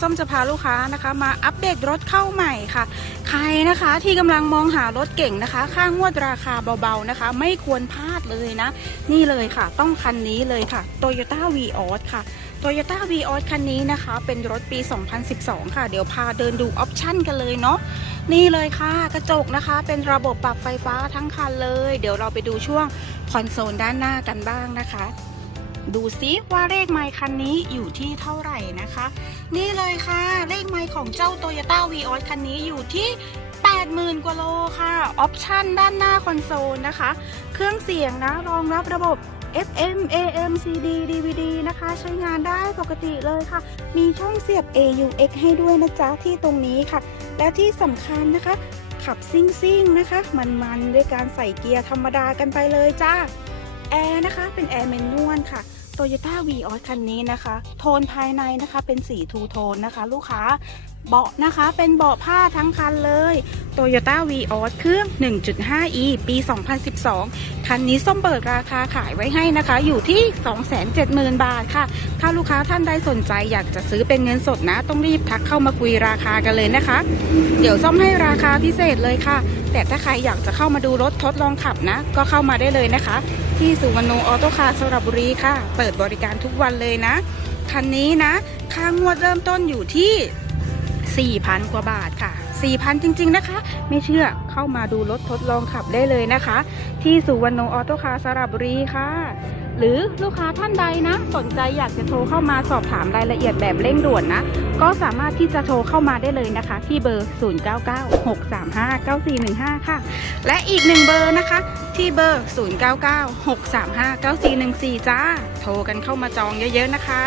ส้มจะพาลูกค้านะคะ มาอัปเดตรถเข้าใหม่ค่ะ ใครนะคะที่กำลังมองหารถเก่งนะคะ ค่างวดราคาเบาๆนะคะ ไม่ควรพลาดเลยนะ นี่เลยค่ะ ต้องคันนี้เลยค่ะ Toyota v ีออค่ะ Toyota v ีออคันนี้นะคะ เป็นรถปี 2012 ค่ะ เดี๋ยวพาเดินดูออปชั่นกันเลยเนาะนี่เลยค่ะกระจกนะคะ เป็นระบบปรับไฟฟ้าทั้งคันเลย เดี๋ยวเราไปดูช่วงคอนโซลด้านหน้ากันบ้างนะคะ ดูซิว่าเลขไมค์คันนี้อยู่ที่เท่าไหร่นะคะ นี่เลยค่ะเลขไมค์ของเจ้า Toyota v ีออคันนี้อยู่ที่ 80,000 กว่าโลค่ะออปชั่นด้านหน้าคอนโซลนะคะ เครื่องเสียงนะรองรับระบบ FM AM CD DVD นะคะ ใช้งานได้ปกติเลยค่ะ มีช่องเสียบ AUX ให้ด้วยนะจ๊ะ ที่ตรงนี้ค่ะ และที่สำคัญนะคะ ขับซิ่งซิ่งๆนะคะ มันๆ ด้วยการใส่เกียร์ธรรมดากันไปเลยจ้า แอร์นะคะ เป็นแอร์แมนนวลค่ะ Toyota v ีออคันนี้นะคะ โทนภายในนะคะเป็นสีทูโทนนะคะ ลูกค้าเบาะนะคะเป็นเบาะผ้าทั้งคันเลย Toyota v ีออเครื่อง 1.5e ปี 2012 คันนี้ส้มเปิดราคาขายไว้ให้นะคะ อยู่ที่ 270,000 บาทค่ะ ถ้าลูกค้าท่านใดสนใจอยากจะซื้อเป็นเงินสดนะ ต้องรีบทักเข้ามาคุยราคากันเลยนะคะ เดี๋ยวส้มให้ราคาพิเศษเลยค่ะ แต่ถ้าใครอยากจะเข้ามาดูรถทดลองขับนะ ก็เข้ามาได้เลยนะคะ ที่สุวรรณออโต้คาร์สระบุรีค่ะ เปิดบริการทุกวันเลยนะ คันนี้นะ ค่างวดเริ่มต้นอยู่ที่ 4,000 กว่าบาทค่ะ 4,000 จริง ๆนะคะ ไม่เชื่อเข้ามาดูรถทดลองขับได้เลยนะคะ ที่สุวรรณออโต้คาร์สระบุรีค่ะ หรือลูกค้าท่านใด สนใจอยากจะโทรเข้ามาสอบถามรายละเอียดแบบเร่งด่วนนะ ก็สามารถที่จะโทรเข้ามาได้เลยนะคะ ที่เบอร์ 0996359415 ค่ะ และอีกหนึ่งเบอร์นะคะ ที่เบอร์ 0996359414 จ้า โทรกันเข้ามาจองเยอะๆนะคะ